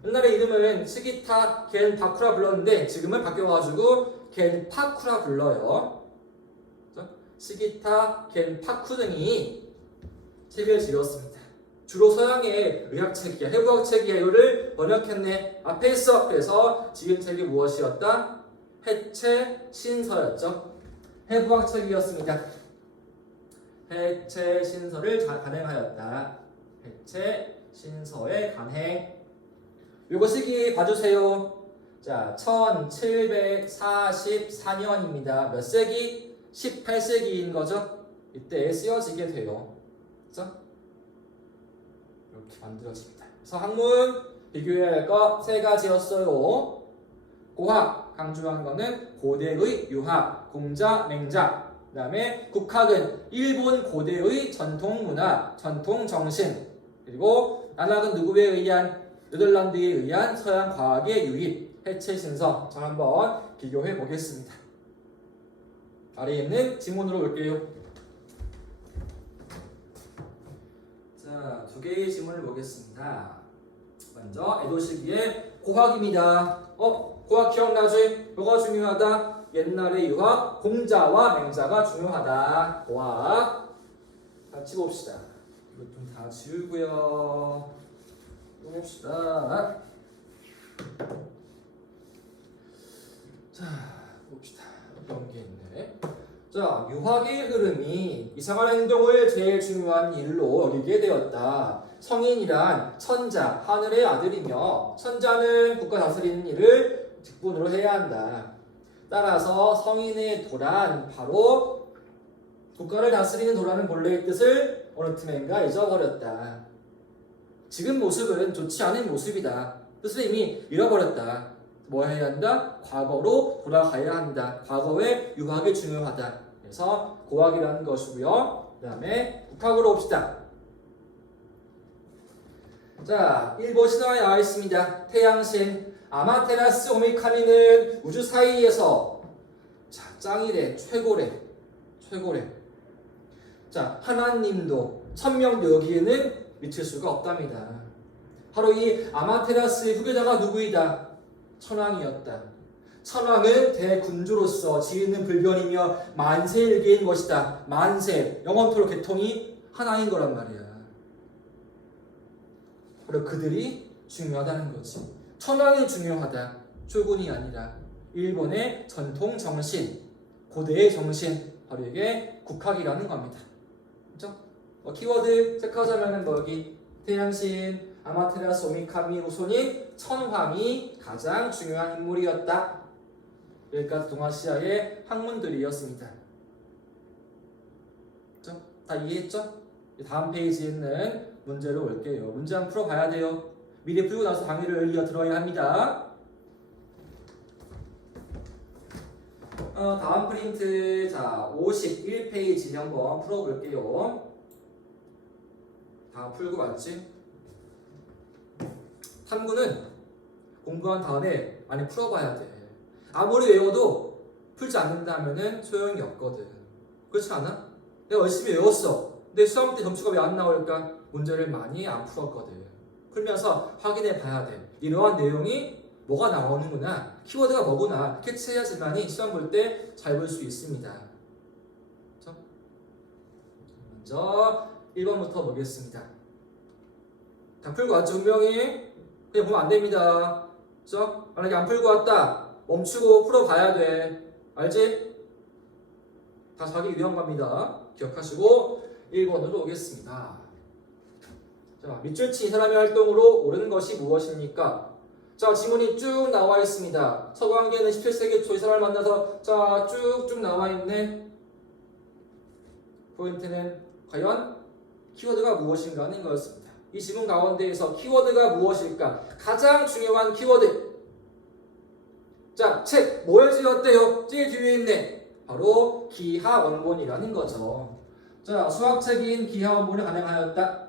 옛날에 이름은 스기타 겐바쿠라 불렀는데 지금은 바뀌어가지고 겐파쿠라 불러요. 스기타 겐파쿠 등이 책을 지었습니다. 주로 서양의 의학책이야, 해부학책이야. 이거를 번역했네. 앞에 있어. 그래서 지은 책이 무엇이었다? 해체 신서였죠. 해부학책이었습니다. 해체 신서를 간행하였다. 해체 신서의 간행. 요거 시기 봐주세요. 자, 1744년입니다. 몇 세기? 18세기인 거죠. 이때 쓰여지게 돼요. 그렇죠? 이렇게 만들어집니다. 그래서 학문 비교해야 할 거 세 가지였어요. 고학 강조한 거는 고대의 유학, 공자, 맹자. 그 다음에 국학은 일본 고대의 전통 문화, 전통 정신. 그리고 난학은 누구에 의한? 네덜란드에 의한 서양 과학의 유입, 해체 신서. 자, 한번 비교해 보겠습니다. 아래에 있는 지문으로 올게요. 자, 두 개의 지문을 보겠습니다. 먼저 에도 시기의 고학입니다. 고학 기억나지? 뭐가 중요하다? 옛날의 유학, 공자와 맹자가 중요하다. 고학. 같이 봅시다. 이것 좀 다 지우고요. 또 봅시다. 자, 봅시다. 이런 게 있네. 자, 유학의 흐름이 이상한 행동을 제일 중요한 일로 여기게 되었다. 성인이란 천자, 하늘의 아들이며 천자는 국가 다스리는 일을 직분으로 해야 한다. 따라서 성인의 도란, 바로 국가를 다스리는 도라는 본래의 뜻을 어느 틈엔가 잊어버렸다. 지금 모습은 좋지 않은 모습이다. 뜻을 이미 잃어버렸다. 뭐 해야 한다? 과거로 돌아가야 한다. 과거의 유학이 중요하다. 그래서 고학이라는 것이고요. 그 다음에 국학으로 봅시다. 자, 일본 신화에 나와 있습니다. 태양신 아마테라스 오미카미는 우주 사이에서 짱이래, 최고래, 최고래. 자, 하나님도 천명도 여기에는 미칠 수가 없답니다. 바로 이 아마테라스의 후계자가 누구이다? 천왕이었다. 천왕은 대군주로서 지위는 불변이며 만세일계인 것이다. 만세, 영원토록 계통이 하나인 거란 말이야. 바로 그들이 중요하다는 거지. 천왕이 중요하다. 초군이 아니라 일본의 전통 정신, 고대의 정신, 바로 이게 국학이라는 겁니다. 그렇죠? 키워드 체크하자면은 여기 태양신, 아마테라스, 오미카미, 우손이 천황이 가장 중요한 인물이었다. 여기까지 동아시아의 학문들이었습니다. 그렇죠? 다 이해했죠? 다음 페이지에 있는 문제로 올게요. 문제 한번 풀어봐야 돼요. 미리 풀고 나서 강의를 이어 들어야 합니다. 다음 프린트, 자 51페이지 한번 풀어볼게요. 다 풀고 왔지? 탐구는 공부한 다음에 많이 풀어봐야 돼. 아무리 외워도 풀지 않는다면 소용이 없거든. 그렇지 않아? 내가 열심히 외웠어. 근데 시험 때 점수가 왜 안 나올까? 문제를 많이 안 풀었거든. 풀면서 확인해 봐야 돼. 이러한 내용이 뭐가 나오는구나, 키워드가 뭐구나 캐치해야지만이 시험 볼 때 잘 볼 수 있습니다. 그렇죠? 먼저 1번부터 보겠습니다. 다 풀고 왔죠? 분명히 그냥 보면 안 됩니다. 그렇죠? 만약에 안 풀고 왔다, 멈추고 풀어봐야 돼. 알지? 다 자기 위험갑니다. 기억하시고 1번으로 오겠습니다. 자, 밑줄 친 이 사람의 활동으로 옳은 것이 무엇입니까? 자, 지문이 쭉 나와 있습니다. 서광계는 17세기 초 이 사람을 만나서 자, 쭉쭉 나와 있네. 포인트는 과연 키워드가 무엇인가 하는 거였습니다. 이 지문 가운데에서 키워드가 무엇일까? 가장 중요한 키워드. 자, 책 뭘 지었대요? 제일 뒤에 있네. 바로 기하원본이라는 거죠. 자, 수학책인 기하원본이 가능하였다.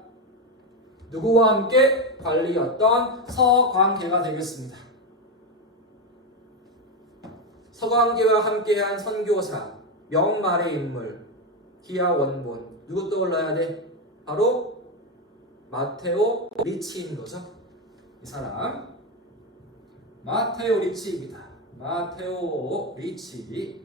누구와 함께? 관리였던 서광계가 되겠습니다. 서광계와 함께한 선교사, 명말의 인물, 기하원본. 누구 떠올라야 돼? 바로 마테오 리치인 거죠. 이 사람 마테오 리치입니다. 마테오 리치,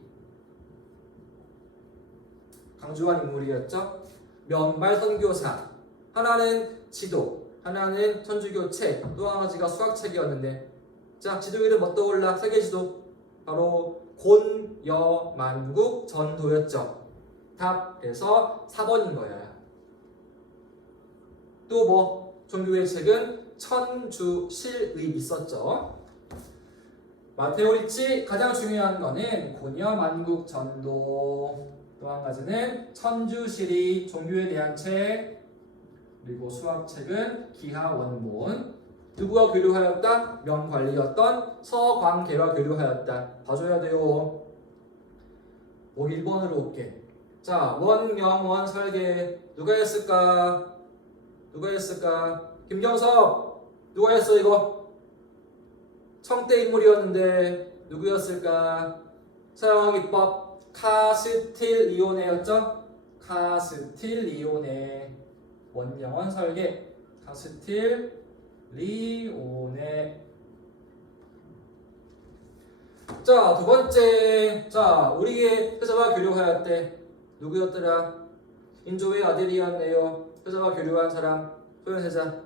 강조한 인물이었죠. 명말 선교사, 하나는 지도, 하나는 천주교 책, 또 한 가지가 수학책이었는데, 자, 지도 이름 뭐 떠올라? 세계지도. 바로 곤여만국 전도였죠. 답에서 4번인 거야. 또 뭐? 종교의 책은 천주실의 있었죠. 마테오 리치 가장 중요한 거는 곤여만국 전도, 또 한 가지는 천주실의 종교에 대한 책, 그리고 수학책은 기하원본. 누구와 교류하였다? 명관리였던 서광계와 교류하였다. 봐줘야 돼요. 1번으로 올게. 자, 원명원 설계 누가 했을까? 누가 했을까? 김경섭 누가 했어 이거? 청대 인물이었는데 누구였을까? 사용기법 카스틸리오네였죠? 카스틸리오네. 원명원 설계 카스틸리오네. 자, 두 번째. 자, 우리의 회사와 교류하였대. 누구였더라? 인조의 아들이었네요. 회사와 교류한 사람, 소현세자.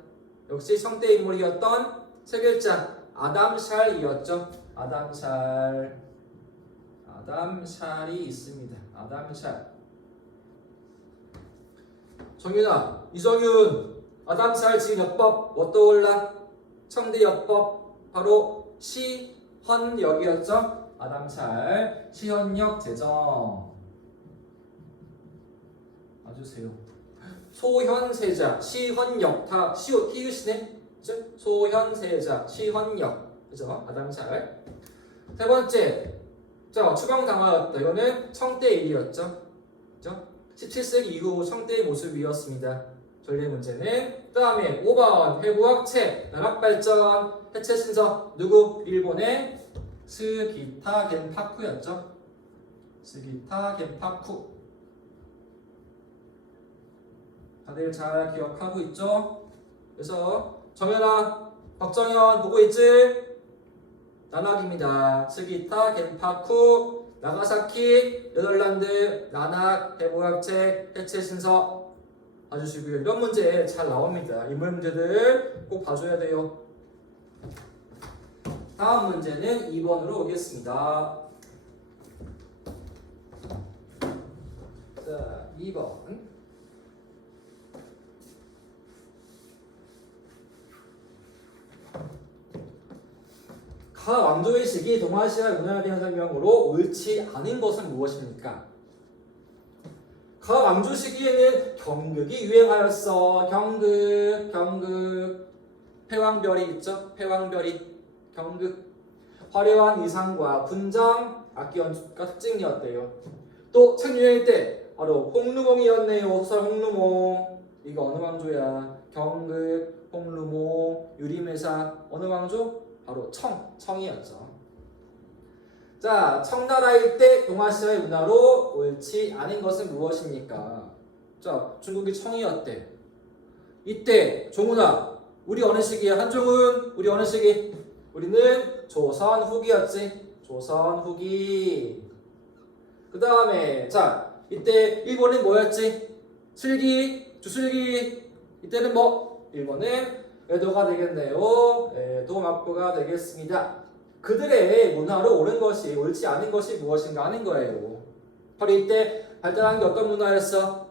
역시 성대 인물이었던 세 글자 아담샬이었죠. 아담샬이 있습니다. 아담샬. 정윤아, 이정윤, 아담샬 지금 여법 뭐 떠올라? 청대 여법 바로 시헌역이었죠. 아담샬 시헌역 제정. 봐주세요. 소현세자, 시헌역 다 히읗이네. 그죠? 소현세자, 시헌역. 그죠? 아담샬. 세 번째. 자, 추방당하였다. 이거는 청대일이었죠. 그죠? 17세기 이후 청대의 모습이었습니다. 전례 문제는. 그 다음에 5번 회부학책, 나락발전, 해체신서. 누구? 일본의 스기타 겐파쿠였죠. 스기타 겐파쿠. 다들 잘 기억하고 있죠? 그래서 정연아, 박정현 보고 있지? 나낙입니다. 스기타 겐파쿠 나가사키 네덜란드 나낙 해부학책 해체 신서 봐주시고요. 이런 문제 잘 나옵니다. 인물 문제들 꼭 봐줘야 돼요. 다음 문제는 2번으로 오겠습니다. 자, 2번. 가 왕조의 시기 동아시아 문화에 대한 설명으로 옳지 않은 것은 무엇입니까? 가 왕조 시기에는 경극이 유행하였어. 경극. 패왕별이 있죠? 패왕별이. 경극. 화려한 의상과 분장, 악기 연주가 특징이었대요. 또 책 유행 때 바로 홍루몽이었네요. 소설 홍루몽. 이거 어느 왕조야? 경극, 홍루몽, 유림회사. 어느 왕조? 바로 청이었죠. 자, 청나라일 때 동아시아의 문화로 옳지 않은 것은 무엇입니까? 자, 중국이 청이었대. 이때 종훈아, 우리 어느 시기야? 한종훈, 우리 어느 시기? 우리는 조선 후기였지. 조선 후기. 그 다음에 자, 이때 일본은 뭐였지? 슬기, 주슬기. 이때는 뭐? 일본은 에도가 되겠네요. 에도 막부가 되겠습니다. 그들의 문화로 옳은 것이, 옳지 않은 것이 무엇인가 하는 거예요. 바로 이때 발달한 게 어떤 문화였어?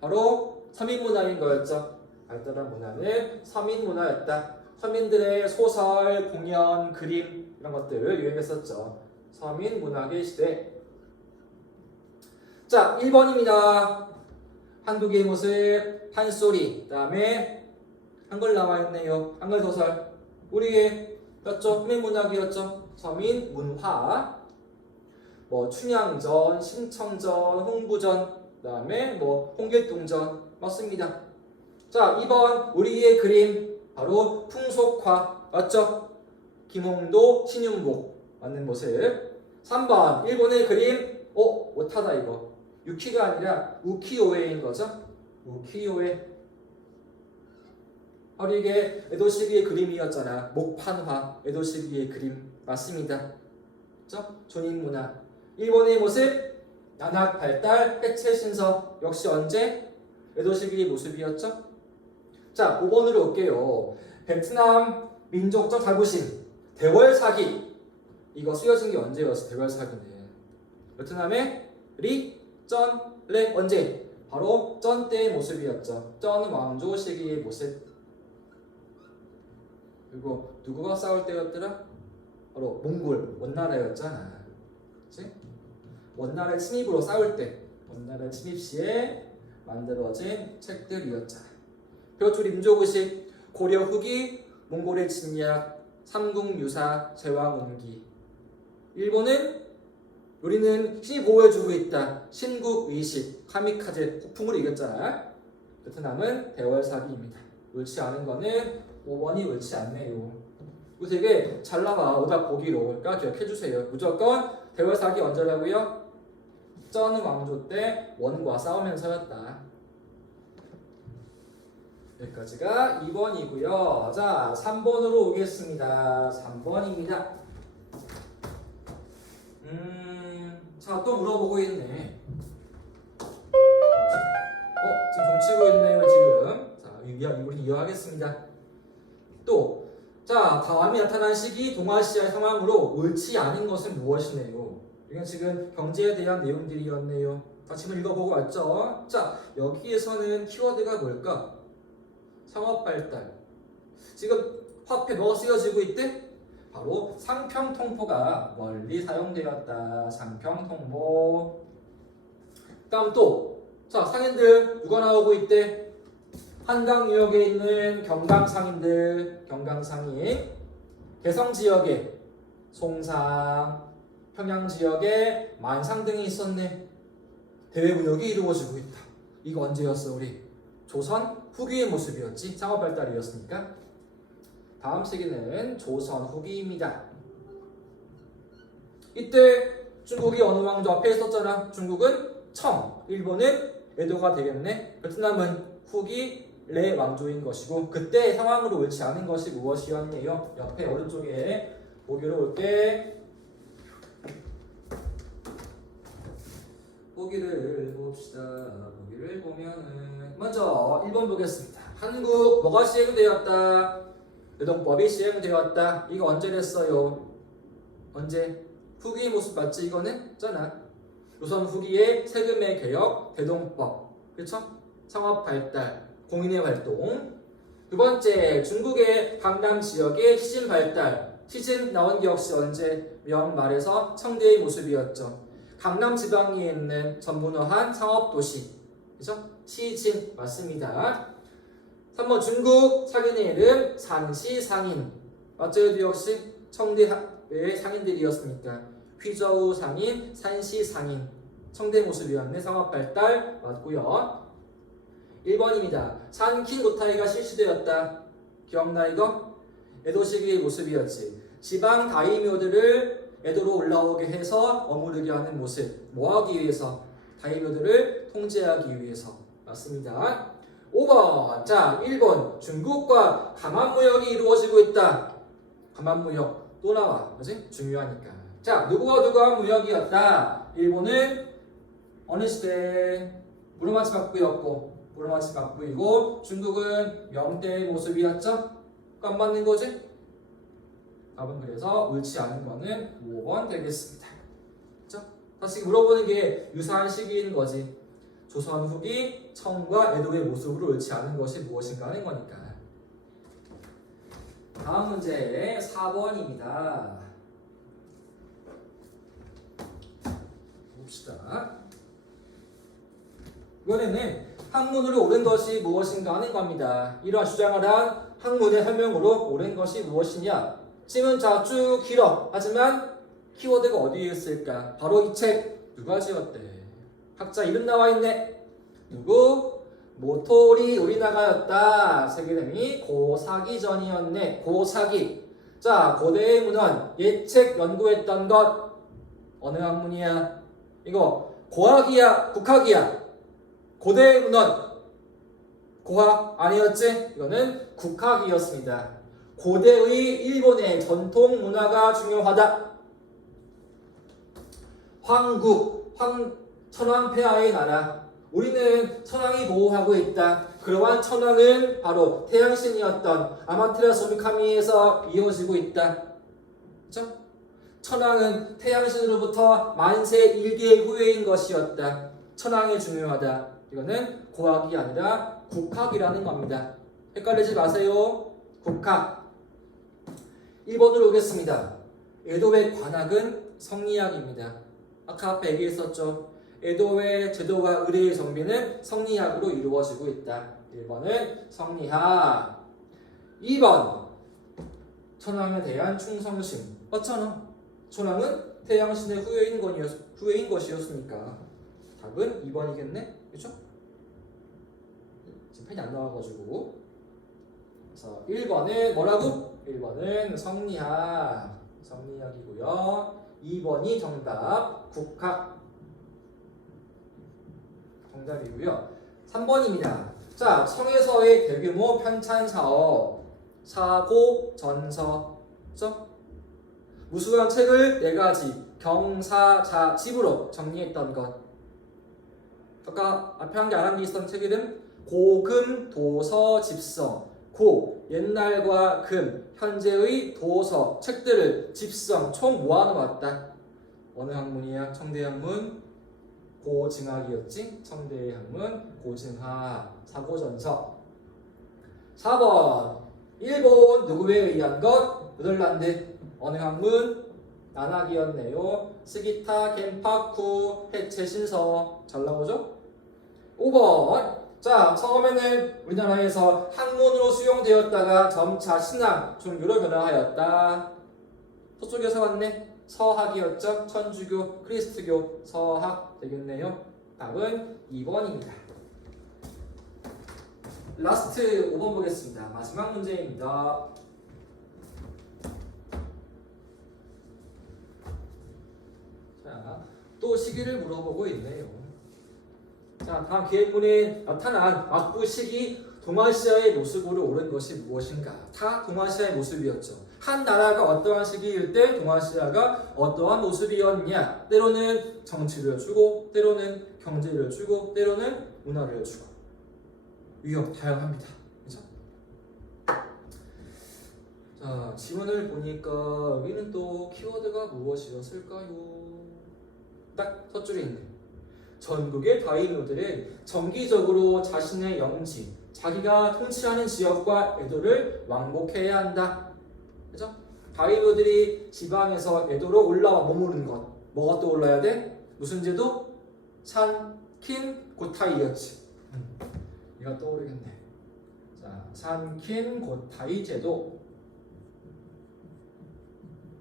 바로 서민 문화인 거였죠. 발달한 문화는 서민 문화였다. 서민들의 소설, 공연, 그림 이런 것들을 유행했었죠. 서민 문학의 시대. 자, 1번입니다. 한국의 모습, 판소리, 그 다음에 한글 나와있네요. 한글 소설. 우리의 였죠? 서민문학이었죠? 서민문화. 뭐 춘향전, 신청전, 홍부전, 그 다음에 뭐 홍길동전. 맞습니다. 자, 2번 우리의 그림. 바로 풍속화. 맞죠? 김홍도, 신윤복. 맞는 모습. 3번 일본의 그림. 못하다 이거. 유키가 아니라 우키요에인 거죠? 우키요에. 바로 이게 에도 시기의 그림이었잖아. 목판화, 에도 시기의 그림. 맞습니다. 그렇죠? 존인문화. 일본의 모습, 난학 발달, 해체 신서. 역시 언제? 에도 시기의 모습이었죠? 자, 5번으로 올게요. 베트남 민족적 자부심, 대월사기. 이거 쓰여진 게 언제였어? 대월사기는. 베트남의 리, 전, 레 언제? 바로 전 때의 모습이었죠. 전 왕조 시기의 모습. 그리고 누구가 싸울 때였더라? 바로 몽골 원나라였잖아. 그치? 원나라의 침입으로 싸울 때, 원나라 침입 시에 만들어진 책들이었잖아. 표출 임조구식, 고려 후기, 몽골의 침략, 삼국유사, 제왕운기. 일본은 우리는 신이 보호해주고 있다. 신국의식, 카미카제, 폭풍으로 이겼잖아. 베트남은 대월사기입니다. 옳지 않은 거는 5번이 옳지 않네요. 이거 되게 잘 나와. 오답 보기로. 그러니까 기억해주세요. 무조건 대월사기 언제라고요? 전 왕조 때 원과 싸우면서였다. 여기까지가 2번이고요. 자, 3번으로 오겠습니다. 3번입니다. 자, 또 물어보고 있네. 지금 좀 치고 있네요, 지금. 자, 우리 이어가겠습니다. 또, 자, 다음이 나타난 시기 동아시아의 상황으로 옳지 않은 것은 무엇이네요? 이건 지금 경제에 대한 내용들이었네요. 같이 한번 읽어보고 왔죠? 자, 여기에서는 키워드가 뭘까? 상업 발달. 지금 화폐 뭐가 쓰여지고 있대? 바로 상평통보가 널리 사용되었다. 상평통보. 다음 또, 자, 상인들 누가 나오고 있대? 한강 유역에 있는 경강상인들, 경강상인. 개성 지역에 송상, 평양 지역에 만상 등이 있었네. 대외무역이 이루어지고 있다. 이거 언제였어, 우리? 조선 후기의 모습이었지. 상업 발달이었으니까. 다음 시기는 조선 후기입니다. 이때 중국이 어느 왕조 앞에 있었잖아. 중국은 청, 일본은 에도가 되겠네. 베트남은 후기 레 왕조인 것이고 그때 상황으로 옳지 않은 것이 무엇이었네요. 옆에 오른쪽에 보기로 올게. 보기를 봅시다. 보기를 보면은 먼저 1번 보겠습니다. 한국 뭐가 시행되었다? 노동법이 시행되었다. 이거 언제 됐어요? 언제? 후기 모습 맞지? 이거는 잖아. 조선 후기의 세금의 개혁, 대동법, 그렇죠? 상업 발달, 공인의 활동. 두 번째, 중국의 강남 지역의 시진 발달. 시진 나온 게 역시 언제? 명 말에서 청대의 모습이었죠. 강남 지방에 있는 전문화한 상업 도시, 그렇죠? 시진 맞습니다. 3번 중국 상인의 이름 산시 상인. 맞죠? 역시 청대의 상인들이었으니까. 휘저우 상인, 산시 상인, 청대 모습이었네. 상업 발달 맞고요. 1번입니다. 산킨 고타이가 실시되었다. 기억나 이거? 에도 시기의 모습이었지. 지방 다이묘들을 에도로 올라오게 해서 어무르게 하는 모습. 뭐하기 위해서? 다이묘들을 통제하기 위해서. 맞습니다. 5번. 자, 1번. 중국과 강한무역이 이루어지고 있다. 강한무역 또 나와. 그지? 중요하니까. 자, 누구와 무역이었다? 일본은 어느 시대? 무로마치 막부였고, 무로마치 막부이고, 중국은 명대의 모습이었죠? 안 맞는 거지? 답은 그래서 옳지 않은 거는 5번 되겠습니다. 그렇죠? 다시 물어보는 게 유사한 시기인 거지. 조선 후기 청과 에도의 모습으로 옳지 않은 것이 무엇인가 하는 거니까. 다음 문제 4번입니다. 봅시다. 이번에는 학문으로 옳은 것이 무엇인가 하는 겁니다. 이러한 주장을 한 학문의 설명으로 옳은 것이 무엇이냐? 지문자 쭉 길어. 하지만 키워드가 어디에 있을까? 바로 이 책 누가 지었대? 학자 이름 나와 있네. 누구? 모토리 우리나가였다. 책 이름이 고사기전이었네. 고사기. 자, 고대의 문헌 예책 연구했던 것 어느 학문이야? 이거 고학이야? 국학이야? 고대의 문헌 고학 아니었지? 이거는 국학이었습니다. 고대의 일본의 전통 문화가 중요하다. 황국, 천황폐하의 나라. 우리는 천황이 보호하고 있다. 그러한 천황은 바로 태양신이었던 아마테라스 오미카미에서 이어지고 있다. 그렇죠? 천황은 태양신으로부터 만세 일개의 후예인 것이었다. 천황이 중요하다. 이거는 고학이 아니라 국학이라는 겁니다. 헷갈리지 마세요. 국학. 1번으로 오겠습니다. 에도의 관학은 성리학입니다. 아까 앞에 얘기했었죠. 에도의 제도와 의례의 정비는 성리학으로 이루어지고 있다. 1번은 성리학. 2번 천황에 대한 충성심. 맞잖아. 천황은 태양신의 후예인 것이었으니까 답은 2번이겠네? 그렇죠? 지금 펜이 안 나와가지고 그래서 1번은 뭐라고? 1번은 성리학이고요. 2번이 정답 국학 정답이고요. 3번입니다. 자, 청에서의 대규모 편찬 사업 사고 전서 그렇죠? 무수한 책을 4가지 경사자 집으로 정리했던 것. 아까 앞에 한 게 안 한 게 있었던 책 이름 고금 도서 집성. 고 옛날과 금 현재의 도서 책들을 집성 총 모아놓았다. 어느 학문이야? 청대 학문 고증학이었지? 청대의 학문 고증학 사고전서. 4번 일본 누구에 의한 것? 네덜란드 어느 학문? 난학이었네요. 스기타 겐파쿠 해체 신서 잘 나오죠? 5번 자, 처음에는 우리나라에서 학문으로 수용되었다가 점차 신앙, 종교로 변화하였다. 서쪽에서 왔네. 서학이었죠. 천주교, 크리스트교, 서학 되겠네요. 답은 2번입니다. 라스트 5번 보겠습니다. 마지막 문제입니다. 자, 또 시기를 물어보고 있네요. 자, 다음 기획문에 나타난 막부식이 동아시아의 모습으로 옳은 것이 무엇인가? 다 동아시아의 모습이었죠. 한 나라가 어떠한 시기일 때 동아시아가 어떠한 모습이었냐? 때로는 정치를 주고, 때로는 경제를 주고, 때로는 문화를 주고. 위험 다양합니다. 그죠? 자, 지문을 보니까 여기는 또 키워드가 무엇이었을까요? 딱 첫 줄에 있네. 전국의 다이노들은 정기적으로 자신의 영지, 자기가 통치하는 지역과 에도를 왕복해야 한다. 그죠? 다이노들이 지방에서 에도로 올라와 머무르는 것. 뭐가 또 올라야 돼? 무슨 제도? 산킨 고타이였지. 이가 떠오르겠네. 자, 산킨 고타이 제도.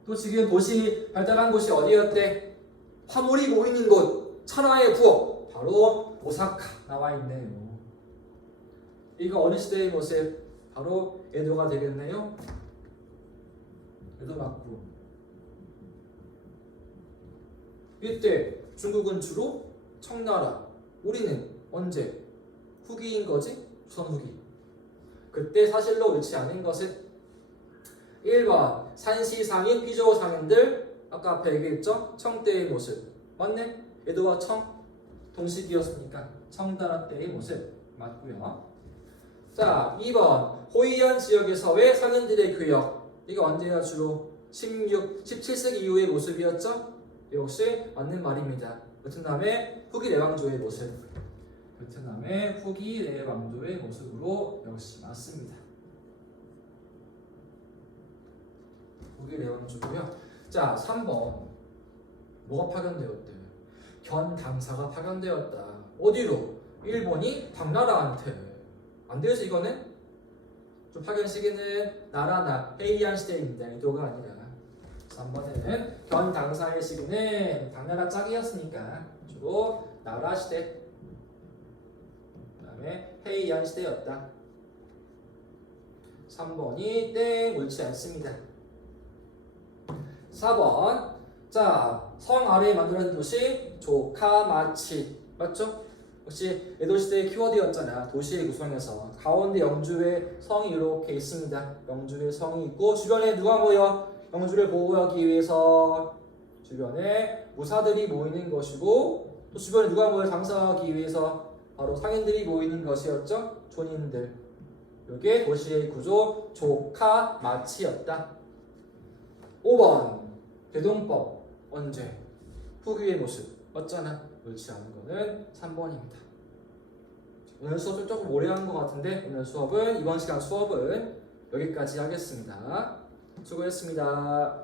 또 지금 도시 발달한 곳이 어디였대? 화물이 모이는 곳, 천하의 부엌, 바로 오사카 나와 있네요. 이거 어느 시대의 모습? 바로 에도가 되겠네요. 에도 막부. 이때 중국은 주로 청나라, 우리는 언제? 후기인 거지? 조선 후기. 그때 사실로 옳지 않은 것은 1번 산시상인 피조상인들 아까 앞에 얘기했죠? 청때의 모습 맞네? 에도와 청 동시기였으니까 청나라 때의 모습 맞고요. 자 2번 호이안 지역에서의 상인들의 교역 이거 언제야 주로 17세기 이후의 모습이었죠? 역시 맞는 말입니다. 베트남의 후기 내왕조의 모습 베트남의 후기 내왕조의 모습으로 역시 맞습니다. 후기 내왕조고요. 자 3번 뭐가 파견되었대? 견 당사가 파견되었다. 어디로? 일본이 당나라한테. 안 되죠 이거는? 좀 파견 시기는 나라나 헤이안 시대입니다. 이도가 아니라 3번에는 견 당사의 시기는 당나라 짝이었으니까 주로 나라 시대 그 다음에 헤이안 시대였다. 3번이 땡 옳지 않습니다. 4번 자, 성 아래에 만들어진 도시 조카마치 맞죠? 역시 에도시대의 키워드였잖아. 도시의 구성에서 가운데 영주의 성이 이렇게 있습니다. 영주의 성이 있고 주변에 누가 모여? 영주를 보호하기 위해서 주변에 무사들이 모이는 것이고 또 주변에 누가 모여 장사하기 위해서 바로 상인들이 모이는 것이었죠. 촌인들. 이게 도시의 구조 조카마치였다. 5번 대동법 언제? 후기의 모습 맞잖아. 옳지 않은 거는 3번입니다. 오늘 수업 좀 조금 오래 한 것 같은데 오늘 수업은 이번 시간 수업은 여기까지 하겠습니다. 수고했습니다.